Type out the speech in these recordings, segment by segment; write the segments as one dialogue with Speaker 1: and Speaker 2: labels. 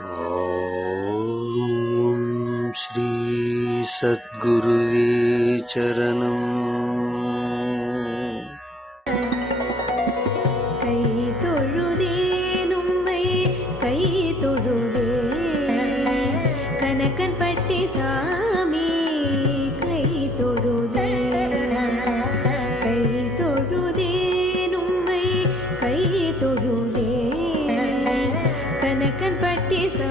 Speaker 1: ॐ Shri सद्गुरुवे चरणम्
Speaker 2: கை
Speaker 1: దేశా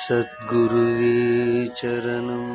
Speaker 1: सद्गुरुवे चरणम्